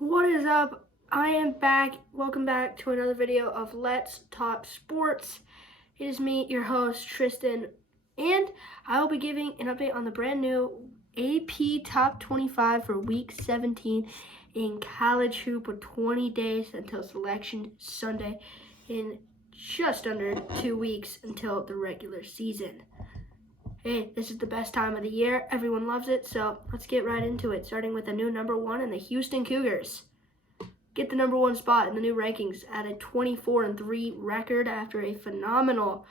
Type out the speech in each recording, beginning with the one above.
What is up? I am back. Welcome back to another video of Let's Talk Sports. It is me, your host, Tristan, and I will be giving an update on the brand new AP Top 25 for Week 17 in college hoop with 20 days until Selection Sunday in just under 2 weeks until the regular season. Hey, this is the best time of the year. Everyone loves it, so let's get right into it, starting with the new number one and the Houston Cougars. Get the number one spot in the new rankings at a 24-3 record after a phenomenal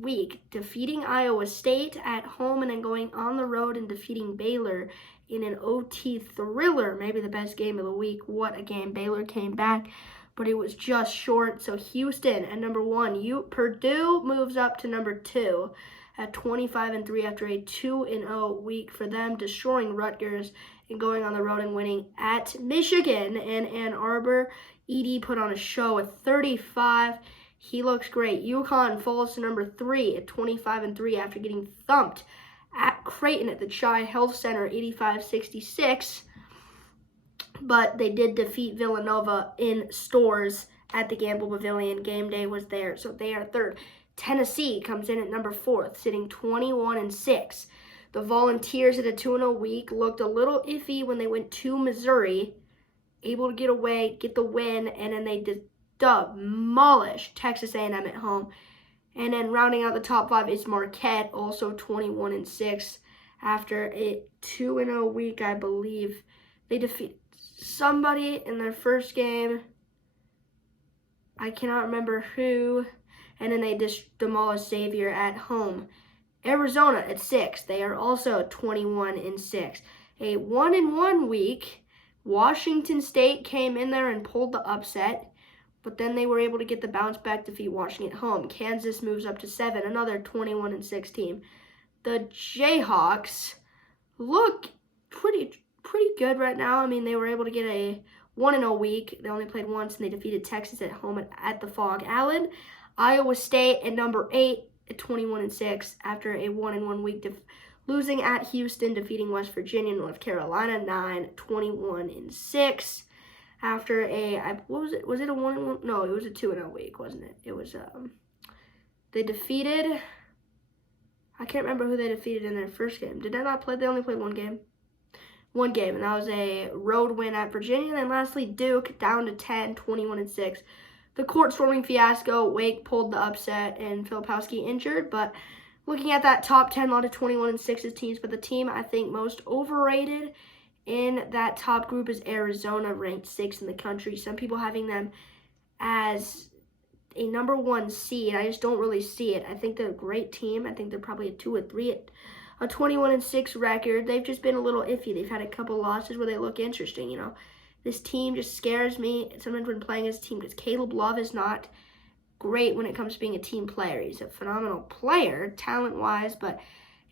week, defeating Iowa State at home and then going on the road and defeating Baylor in an OT thriller, maybe the best game of the week. What a game. Baylor came back, but it was just short. So Houston at number one. Purdue moves up to number two at 25-3 after a 2-0 week for them, destroying Rutgers and going on the road and winning at Michigan and Ann Arbor. Edey put on a show with 35. He looks great. UConn falls to number 3 at 25-3 after getting thumped at Creighton at the Chi Health Center 85-66. But they did defeat Villanova in Stores at the Gamble Pavilion. Game day was there, so they are third. Tennessee comes in at number 4, sitting 21-6. The Volunteers at a 2-0 week looked a little iffy when they went to Missouri, able to get away, get the win, and then they demolished Texas A&M at home. And then rounding out the top 5 is Marquette, also 21-6 after a 2-0 week, I believe. They defeat somebody in their first game. I cannot remember who. And then they demolished Xavier at home. Arizona at 6. They are also 21-6. A 1-1 week. Washington State came in there and pulled the upset, but then they were able to get the bounce back defeat Washington at home. Kansas moves up to 7, another 21-6 team. The Jayhawks look pretty good right now. I mean, they were able to get a 1-0 week. They only played once, and they defeated Texas at home at the Fog Allen. Iowa State at number 8 at 21-6 after a 1-1 week, losing at Houston, defeating West Virginia, North Carolina 21-6 after a was it a 1-1? No, it was a 2-0 week, wasn't it? It was they defeated. I can't remember who they defeated in their first game. Did they not play? They only played one game, and that was a road win at Virginia. And then lastly, Duke down to 10, 21-6. The court storming fiasco, Wake pulled the upset and Filipowski injured, but looking at that top 10, a lot of 21-6 teams, but the team I think most overrated in that top group is Arizona, ranked 6th in the country. Some people having them as a number 1 seed. I just don't really see it. I think they're a great team. I think they're probably a 2 or 3 at a 21-6 record. They've just been a little iffy. They've had a couple losses where they look interesting, you know. This team just scares me sometimes when playing as a team because Caleb Love is not great when it comes to being a team player. He's a phenomenal player, talent-wise, but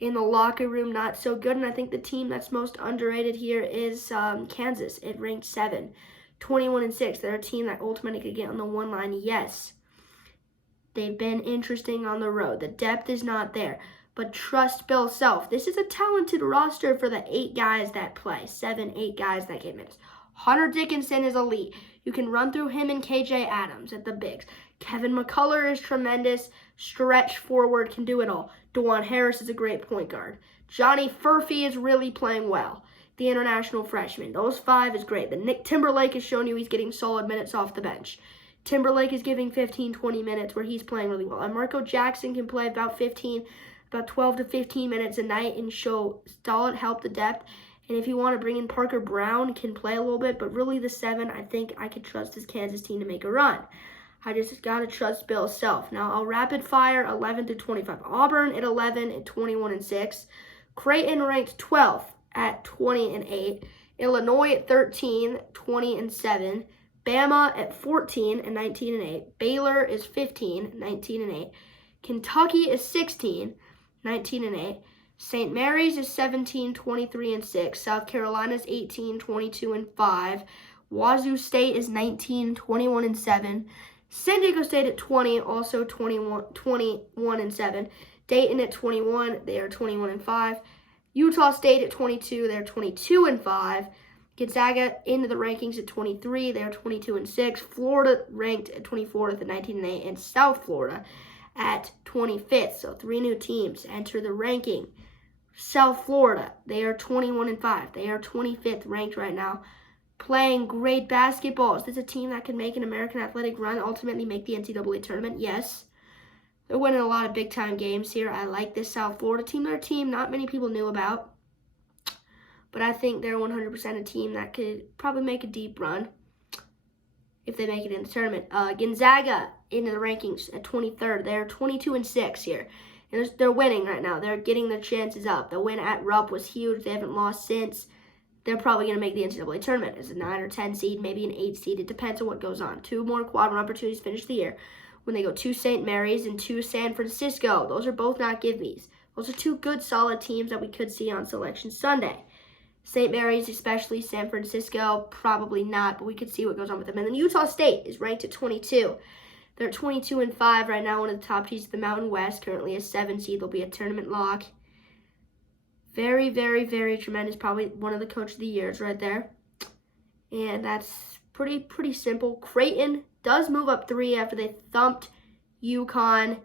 in the locker room, not so good. And I think the team that's most underrated here is Kansas. It ranked 7, 21-6. They're a team that ultimately could get on the one line. Yes, they've been interesting on the road. The depth is not there, but trust Bill Self. This is a talented roster for the 8 guys that play, 8 guys that get minutes. Hunter Dickinson is elite. You can run through him and KJ Adams at the bigs. Kevin McCullough is tremendous. Stretch forward, can do it all. DeJuan Harris is a great point guard. Johnny Furphy is really playing well. The international freshman. Those 5 is great. The Nick Timberlake has shown you he's getting solid minutes off the bench. Timberlake is giving 15, 20 minutes where he's playing really well. And Marco Jackson can play about 12 to 15 minutes a night and show solid help the depth. And if you want to bring in Parker Brown, can play a little bit, but really the 7, I think I could trust this Kansas team to make a run. I just got to trust Bill Self. Now, I'll rapid fire 11 through 25. Auburn at 11 at 21-6. Creighton ranked 12th at 20-8. Illinois at 13, 20-7. Bama at 14 and 19-8. Baylor is 15, 19-8. Kentucky is 16, 19-8. St. Mary's is 17, 23-6. South Carolina's 18, 22-5. Wazoo State is 19, 21-7. San Diego State at 20, also 21-7. Dayton at 21, they are 21-5. Utah State at 22, they're 22-5. Gonzaga into the rankings at 23. They're 22-6. Florida ranked at 24th at 19-8. And South Florida at 25th. So 3 new teams enter the ranking. South Florida, they are 21-5. They are 25th ranked right now. Playing great basketball. Is this a team that can make an American Athletic run, ultimately make the NCAA tournament? Yes. They're winning a lot of big-time games here. I like this South Florida team. They're a team not many people knew about. But I think they're 100% a team that could probably make a deep run if they make it in the tournament. Gonzaga into the rankings at 23rd. They're 22-6 here. And they're winning right now. They're getting their chances up. The win at Rupp was huge. They haven't lost since. They're probably going to make the NCAA tournament as a 9 or 10 seed, maybe an 8 seed. It depends on what goes on. 2 more quad run opportunities to finish the year when they go to St. Mary's and to San Francisco. Those are both not give-me's. Those are 2 good, solid teams that we could see on Selection Sunday. St. Mary's, especially San Francisco, probably not, but we could see what goes on with them. And then Utah State is ranked at 22. They're 22-5 right now, one of the top teams of the Mountain West, currently a 7 seed. They'll be a tournament lock. Very, very, very tremendous. Probably one of the coach of the years right there. And that's pretty simple. Creighton does move up 3 after they thumped UConn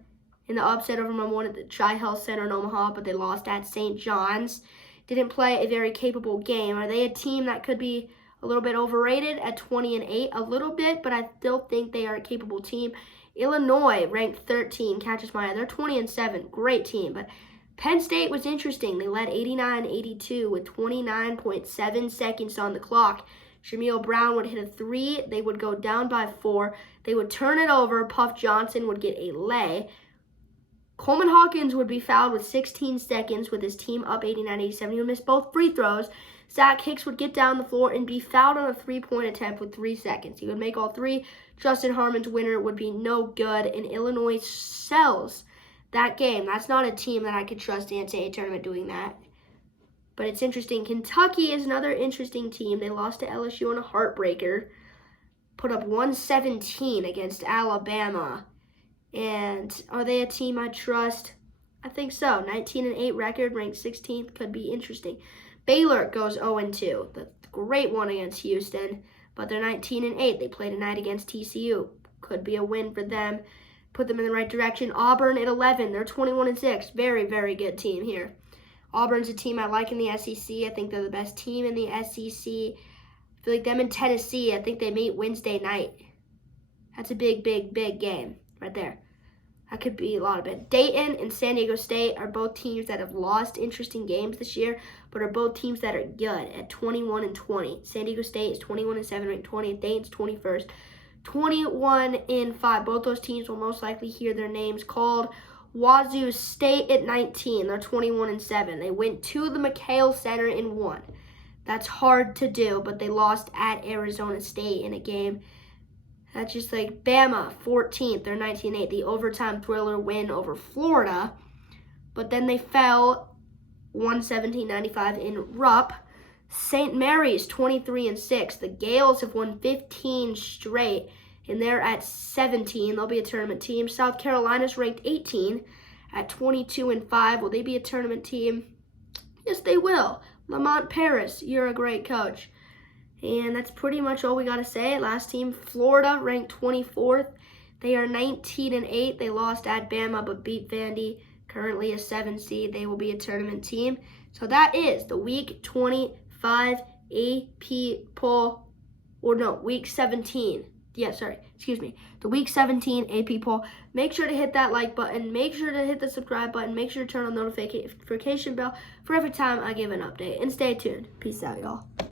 in the upset over number 1 at the Chi-Health Center in Omaha, but they lost at St. John's. Didn't play a very capable game. Are they a team that could be a little bit overrated at 20-8? A little bit, but I still think they are a capable team. Illinois ranked 13, catches my eye. They're 20-7, great team. But Penn State was interesting. They led 89-82 with 29.7 seconds on the clock. Jameel Brown would hit a 3. They would go down by 4. They would turn it over. Puff Johnson would get a lay. Coleman Hawkins would be fouled with 16 seconds with his team up 89-87. He would miss both free throws. Zach Hicks would get down the floor and be fouled on a 3-point attempt with 3 seconds. He would make all 3. Justin Harmon's winner would be no good, and Illinois sells that game. That's not a team that I could trust in the NCAA tournament doing that. But it's interesting. Kentucky is another interesting team. They lost to LSU on a heartbreaker. Put up 117 against Alabama. And are they a team I trust? I think so. 19-8 record, ranked 16th, could be interesting. Baylor goes 0-2. The great one against Houston, but they're 19-8. They play tonight against TCU. Could be a win for them. Put them in the right direction. Auburn at 11. They're 21-6. Very, very good team here. Auburn's a team I like in the SEC. I think they're the best team in the SEC. I feel like them in Tennessee, I think they meet Wednesday night. That's a big, big, big game right there. That could be a lot of it. Dayton and San Diego State are both teams that have lost interesting games this year, but are both teams that are good at 21-20. San Diego State is 21-7, ranked 20th. Dayton's 21st. 21-5. Both those teams will most likely hear their names called. Wazoo State at 19. They're 21-7. They went to the McHale Center and won. That's hard to do, but they lost at Arizona State in a game. That's just like Bama, 14th. They're 19-8. The overtime thriller win over Florida. But then they fell 117-95 in Rupp. St. Mary's, 23-6. The Gales have won 15 straight, and they're at 17. They'll be a tournament team. South Carolina's ranked 18 at 22-5. Will they be a tournament team? Yes, they will. Lamont Paris, you're a great coach. And that's pretty much all we got to say. Last team, Florida, ranked 24th. They are 19-8. They lost at Bama, but beat Vandy, currently a 7 seed. They will be a tournament team. So that is the Week 25 AP poll, or no, Week 17. The Week 17 AP poll. Make sure to hit that like button. Make sure to hit the subscribe button. Make sure to turn on the notification bell for every time I give an update. And stay tuned. Peace out, y'all.